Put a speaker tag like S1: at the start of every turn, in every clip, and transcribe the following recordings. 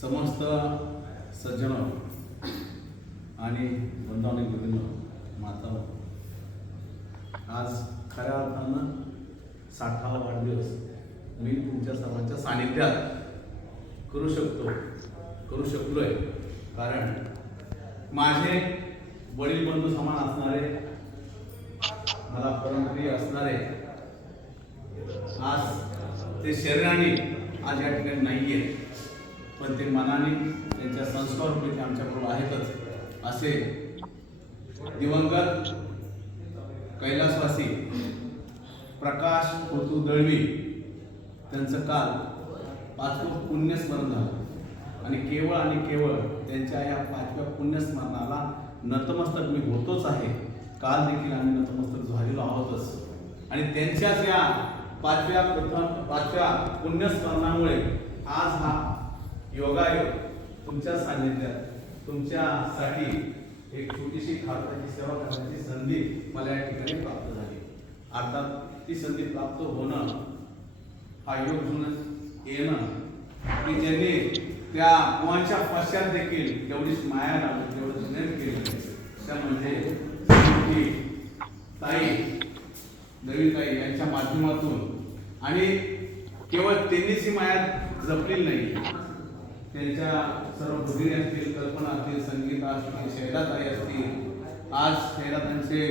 S1: समस्त सज्जन आणि वंदावणी भगिनी माता आज खऱ्या अर्थानं साठावा वाढदिवस. मी तुमच्या सर्वांच्या सानिध्यात करू शकतो करू शकलोय. कारण माझे वडील बंधू समान असणारे मला परमप्रिय असणारे आज ते शरीराने आज या ठिकाणी नाही आहेत पण ते मनाने त्यांच्या संस्कारापैकी ते आमच्याबरोबर आहेतच असे दिवंगत कैलासवासी प्रकाश ऋतू दळवी त्यांचं काल पाचवं पुण्यस्मरण झालं. आणि केवळ आणि केवळ त्यांच्या या पाचव्या पुण्यस्मरणाला नतमस्तक मी होतोच आहे. काल देखील आम्ही नतमस्तक झालेलो आहोतच. आणि त्यांच्याच या पाचव्या प्रथम पाचव्या पुण्यस्मरणामुळे आज हा योगायोग तुमच्या सान्निध्यात तुमच्यासाठी एक छोटीशी खाताची सेवा करण्याची संधी मला या ठिकाणी प्राप्त झाली. अर्थात ती संधी प्राप्त होणं हा योग घेऊन येणं. की ज्यांनी त्या कुवांच्या पश्चात देखील तेवढीच माया लावली तेवढं स्नेह केलं त्या म्हणजे श्रीमती ताई यांच्या माध्यमातून. आणि केवळ त्यांनीच ही माया जपलेली नाही. त्यांच्या सर्व भगिनी असतील कल्पना असतील संगीता असतील शैलाताई असतील आज शैलातांचे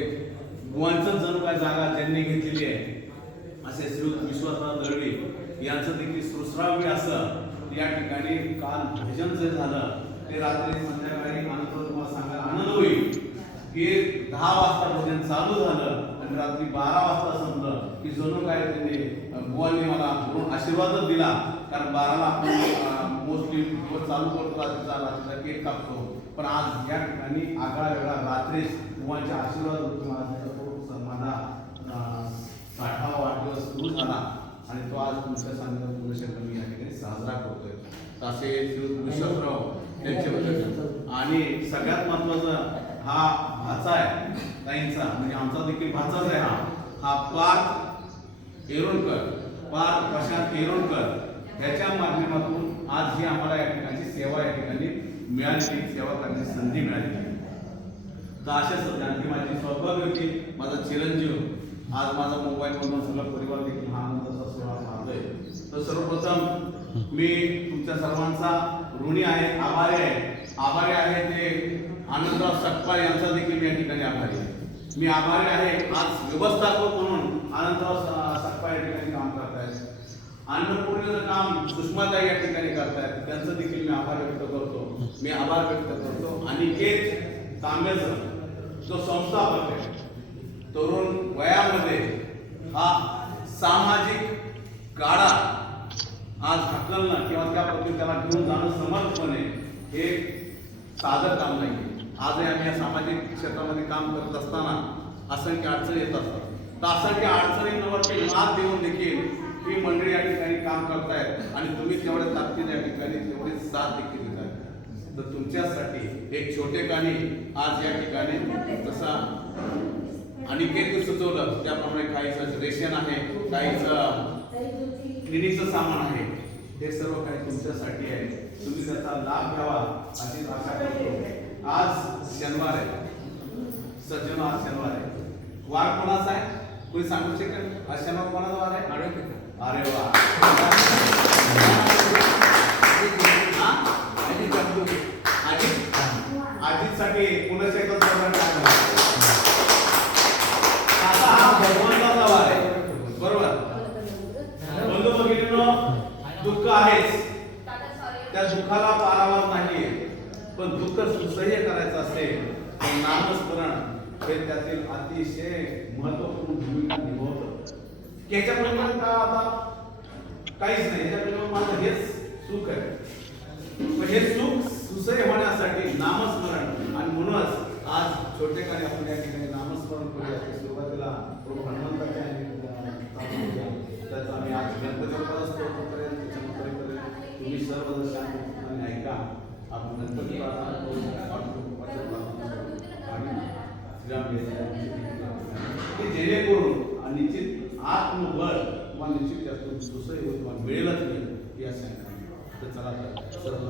S1: गुवांचं जणू काय जागा ज्यांनी घेतलेली आहे असे श्रीयुत विश्वासराव दळवी यांचं देखील सुसरावी असं या ठिकाणी काल भजन जे झालं ते रात्री संध्याकाळी आनंद तुम्हाला सांगायला आनंद होईल. की दहा वाजता भजन चालू झालं आणि रात्री बारा वाजता समजलं की जणू काय त्यांनी गोवांनी मला आशीर्वादच दिला. कारण बाराला आपण मोस्टली दिवस चालू करतो रात्रीचा रात्रीचा केक कापतो. पण आज या ठिकाणी आगळा वेगळा रात्रीच बुवांच्या आशीर्वाद होतो. मला तो माझा साठावा वाढदिवस सुरू झाला. आणि तो आज तुमच्या सांगितलं पुरुषांना मी या ठिकाणी साजरा करतोय. तसे श्री विश्वासराव त्यांचे आणि सगळ्यात महत्वाचं हा भाचा आहे ताईंचा म्हणजे आमचा देखील भाचाच आहे हा. हा पार्थ एरोणकर. पार्थ प्रशांत एरोणकर? ह्याच्या माध्यमातून आज ही आम्हाला या ठिकाणची सेवा या ठिकाणी मिळाली सेवा करण्याची संधी मिळाली तर अशा सध्या माझी सौभाग्य होती माझा चिरंजीव आज माझा मोबाईल म्हणून सगळा परिवार देखील हा आनंदाचा सोहळा पाहतोय. तर सर्वप्रथम मी तुमच्या सर्वांचा ऋणी आहे आभारी आहे. आभारी आहे ते आनंदराव सकपाळ यांचा देखील या ठिकाणी आभारी आहे. मी आभारी आहे आज व्यवस्थापक म्हणून आनंदराव सकपाळ या ठिकाणी काम करतायत. अन्नपूर्णेचं काम सुषमाताई या ठिकाणी करतायत. त्यांचं देखील मी आभार व्यक्त करतो. मी आभार व्यक्त करतो. आणि तेच सांगायचं जो संस्थापक आहे तरुण वयामध्ये हा सामाजिक गाडा आज ढकलणं किंवा त्या त्याला घेऊन जाणं समर्थपणे हे साधं काम नाही आजही आम्ही या सामाजिक क्षेत्रामध्ये काम करत असताना असंख्य अडचणी येत असतात. तर असंख्य अडचणींवरती मात देऊन देखील ही मंडळी या ठिकाणी काम करतायत आणि तुम्ही तेवढ्या ताकदीने या ठिकाणी तेवढी साथ देखील देत आहे तर तुमच्यासाठी एक छोटे कानी आज या ठिकाणी तसा अनिकेत सुचवलं त्याप्रमाणे काहीचं रेशन आहे काहीचं क्लिनिकचं सामान आहे. हे सर्व काही तुमच्यासाठी आहे. तुम्ही त्याचा लाभ घ्यावा अशी आशा करतो. आज शनिवार आहे. सज्जन आज शनिवार आहे. वार कोणाचा आहे? कोणी सांगू शकेल? आज शनिवार कोणाचा वार आहे? अरे वा. हा? अजित अजितसाठी पुण्याच्या एकच आता हा भगवंताचा वार आहे. बरोबर? बंधू भगिनींनो दुःख आहेच. त्या दुःखाला पारावार नाहीये. पण दुःख सुसह्य करायचं असेल तर नामस्मरण हे त्यातील अतिशय महत्त्वपूर्ण भूमिका निभावतं. याच्या परिणाम का आता काहीच नाही. याच्या परिणाम माझं हेच सुख आहे. पण हे सुख सुसय होण्यासाठी नामस्मरण आणि म्हणूनच आज छोटे कार्य आपण या ठिकाणी नामस्मरण करूया. सुरुवातीला प्रभू हनुमंताच्या त्याचा आम्ही आज गणपती बाप्पाला स्तोत्र करेल त्याच्यानंतर करेल तुम्ही सर्व जर शांतपणे ऐका आपण गणपती प्रार्थना करू वाटतो वाटतो प्रार्थना करू आणि श्रीराम जय की जेणेकरून आणि निश्चित आत्मबळ तुम्हाला निश्चित जास्त दुसरं तुम्हाला मिळेलच मिळेल ही असं आहे तर चला सर्व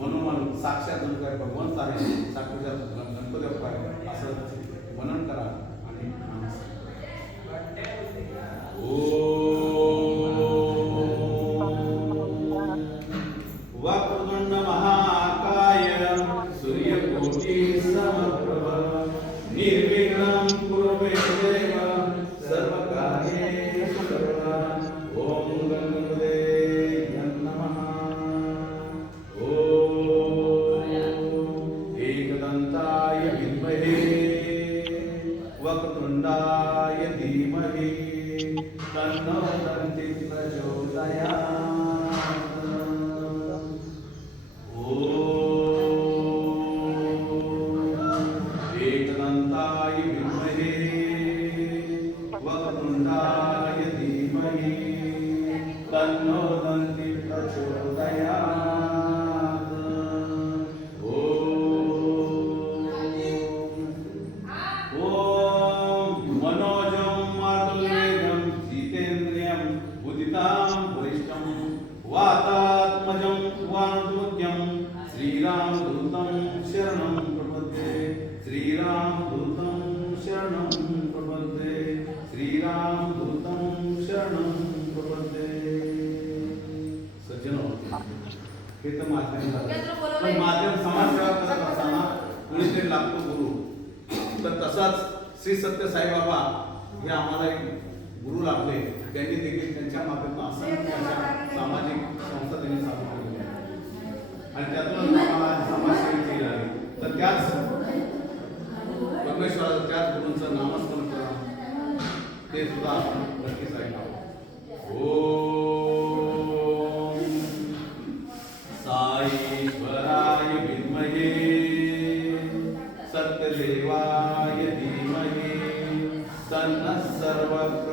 S1: मनोमन साक्षात जणू काय आहे साक्षात गणपती बाप्पा आहे असं मनन करा. हे तर माध्यम झालं. पण माध्यम समाजसेवा करत असताना कुणीतरी लागतो गुरु तर तसाच श्री सत्य साईबाबा हे आम्हाला एक गुरु लाभले. त्यांनी देखील त्यांच्या माध्यमातून सामाजिक المسر وفي